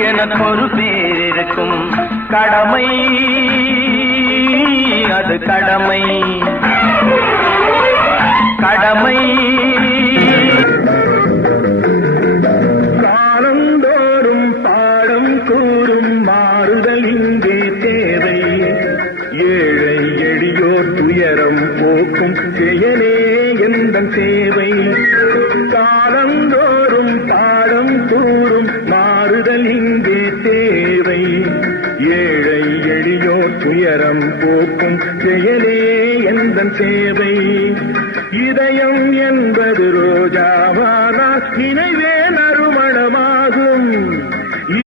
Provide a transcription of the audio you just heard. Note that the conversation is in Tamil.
எனக்கு ஒரு பேர் இருக்கும். கடமை, அது கடமை, கடமை. காலந்தோறும் பாடம் கூறும் மாறுதல் இங்கே தேவை. ஏழை எளியோர் துயரம் போக்கும் செயலே எந்தன் சேவை. காலந்தோறும் பாடம் கூறும் மாறுதல் இங்கே தேவை. ஏழை எளியோர் துயரம் போக்கும் செயலே எந்தன் சேவை.